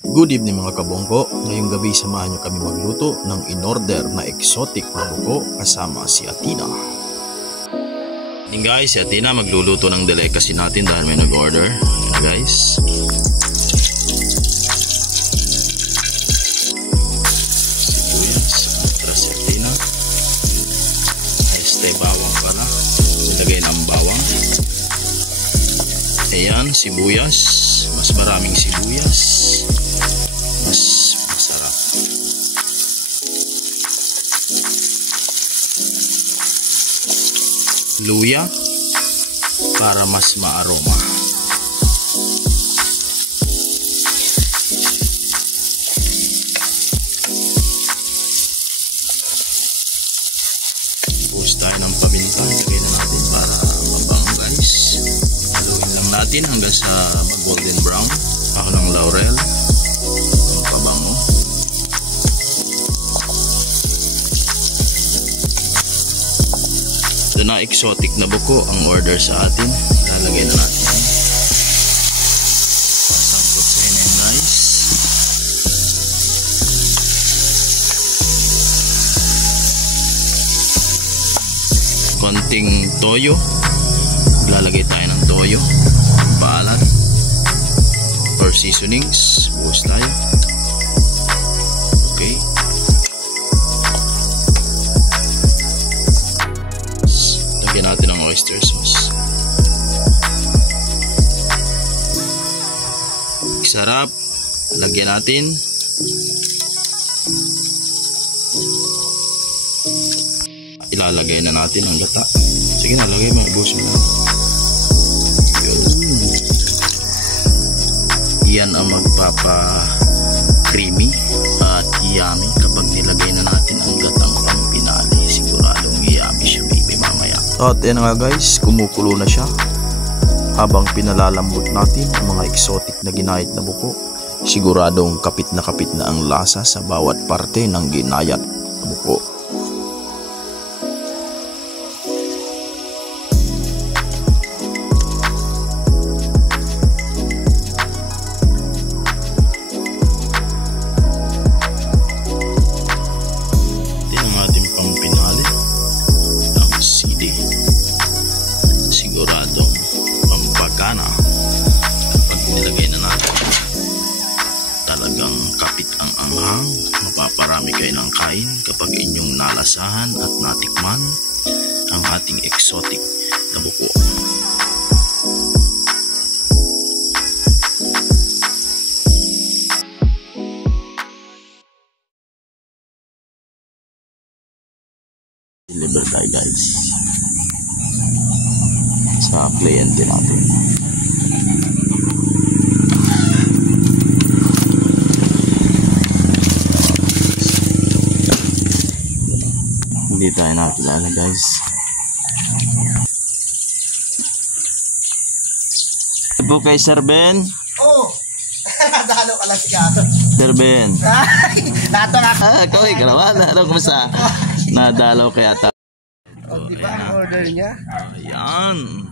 Good evening mga kabongko. Ngayong gabi samahan nyo kami magluto ng in-order na exotic na buko kasama si Athena. And guys, si Athena magluluto ng delicacy natin dahil may nag-order. Ayan guys. Sibuyas, kontra si Athena. Este bawang pala. Nilagay ng bawang. Ayan, sibuyas. Mas maraming sibuyas. Mas masarap. Luya para mas maaroma. Buhos tayo ng paminta. Lagay na natin para mabango guys. Haluin lang natin hanggang sa mag-golden brown. Ako ng laurel. Pabango. Ito na exotic na buko ang order sa atin. Lalagay na natin. Sangkot sa inyo guys. Konting toyo. Lalagay tayo ng toyo. Paalat. Or seasonings. Buhos tayo. Okay. Lagyan natin ng oyster sauce. Sarap. Lagyan natin. Ilalagay na natin ang gata. Sige na, lagay mo. Buhos mo na. Yan ang magpapa-creamy at yummy kapag nilagay na natin ang gatang pampinali. Siguradong yummy siya baby mamaya. At yan nga guys, kumukulo na siya. Habang pinalalambot natin ang mga exotic na ginayat na buko, siguradong kapit na ang lasa sa bawat parte ng ginayat na buko. Siguradong pampagana kapag nilagay na natin. Talagang kapit ang anghang. Mapaparami kayo ng kain kapag inyong nalasahan at natikman ang ating exotic na buko. Deliver tayo guys sa kliyente natin. Hindi tayo nakilala guys. Ito kay Sir Ben. Oh, nadalo ka lang siya. Sir Ben. Nato nga. Kaway ka naman. Ano kumusta? Nadalo kaya tayo. Oh, di ba ang order niya? Ayan.